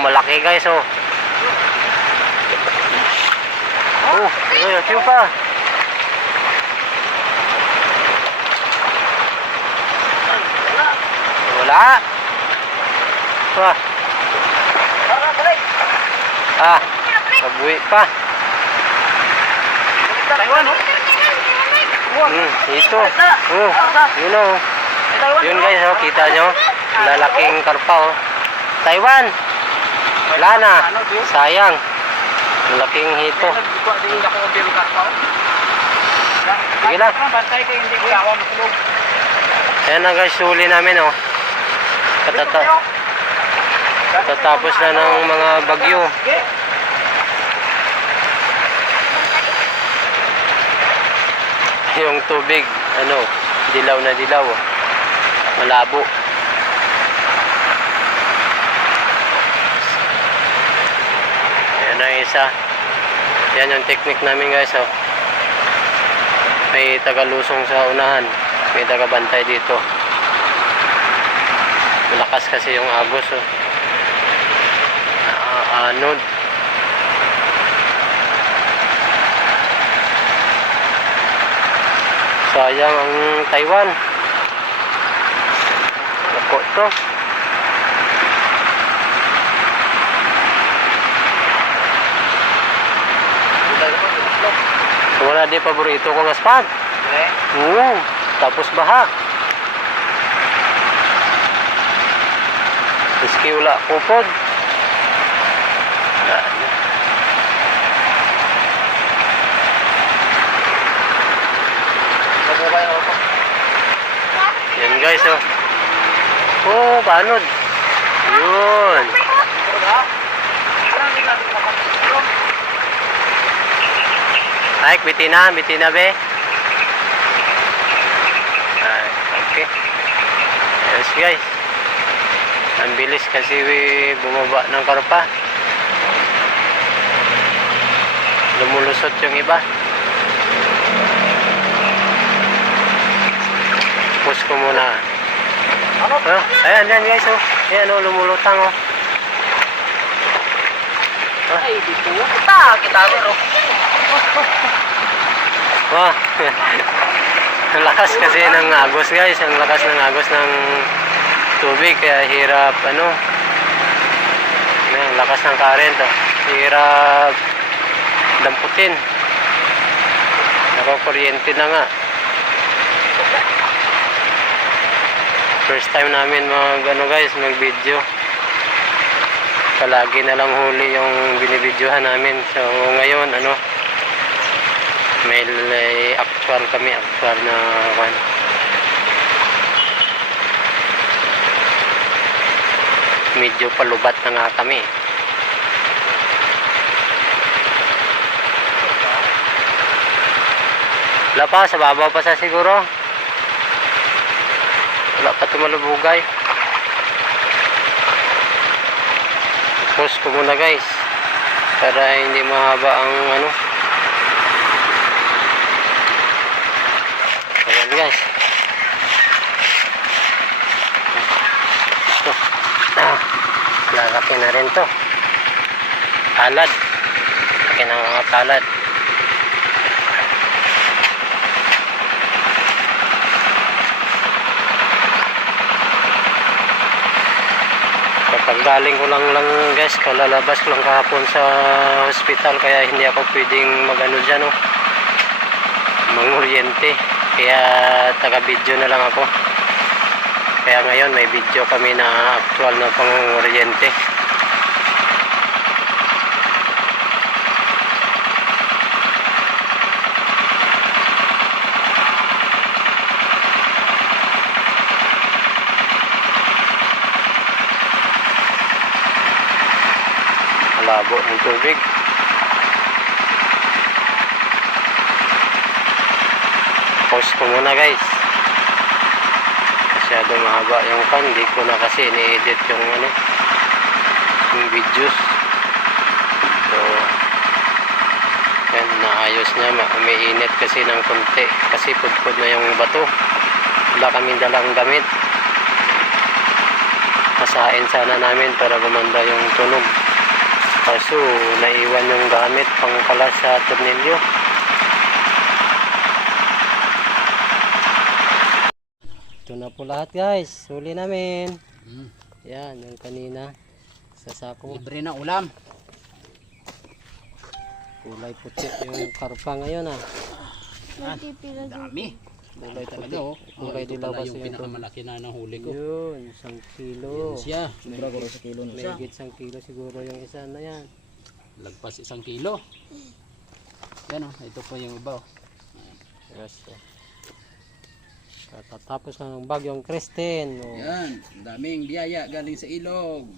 malaki guys, oh. Oh, ayun, yung pa. Wala. Wah. Ah, kabuhi pa. Ito. Oh, yun oh. Yun guys, oh, kita nyo. Lalaking karpa, oh. Taiwan. Wala na. Sayang. Laking hito. Sige lang. Ayan na guys, huli namin, oh. Katatapos na ng mga bagyo. Yung tubig, ano, dilaw na dilaw, oh. Malabo. Ayan na isa. Yan yung technique namin guys, oh. May tagalusong sa unahan, may tagabantay dito. Malakas kasi yung agos, oh. Anod. Sayang ang Taiwan. Lako ito. Wala di paborito kong aspat. Tapos baha. Meski wala kupod. Yan guys, oh. Oh, panod. Yun. Ay, bitina be. Ay, okay. Yes guys. Ang bilis kasi bumaba ng karpa. Lumulusot yung iba. Push ko muna. Oh, ayan guys, oh. Ayan, oh, lumulutang, oh. Ay, dito. Kita meron. Wah. Ang lakas kasi ng agos guys. Ang lakas ng agos ng tubig. Kaya hirap, ano. Ang lakas ng current, oh. Hirap damputin. Nakakuryente na nga. First time namin mag video. Palagi na lang huli yung binibidyohan namin. So ngayon may actual na medyo palubat na nga kami. Wala pa, sa babaw pa sa siguro. Wala pa tumalubugay. Pause ko muna guys para hindi mahaba ang ayan guys. Ito. Lalaki na rin to. Talad. Laki ng mga talad. Galing ko lang guys, kalalabas ko lang kahapon sa hospital, kaya hindi ako pwedeng dyan, oh, manguryente, kaya taga video na lang ako. Kaya ngayon may video kami na actual na panguryente. Labo ng tubig. Pause ko muna guys. Masyado mahaba yung pan. Hindi ko na kasi ni-edit yung yung videos. So yan, naayos niya. May init kasi ng konti. Kasi pudpud na yung bato. Wala kaming dalang damit. Masahin sana namin para gumanda yung tunog. Kaso naiwan yung gamit pang kalas sa tornilyo. Ito na po lahat guys. Huli namin. Yan, yung kanina sa sako. Libre na ulam. Kulay puti yung karpa ngayon ah. Dami. Kulay Talaga puti. oh. Kulay Ito dilaw pala kasi yung ito. pinakamalaki na nahuli ko. Yun, 1 kilo. Yan siya. Sobra ko sa kilo na siya. Mahigit 1 kilo siguro yung isa na yan. Lagpas 1 kilo. Yan oh. Ito po yung iba oh. Yes. Katatapos na ng bagyong Kristen. Oh. Yan. Daming biyaya galing sa ilog.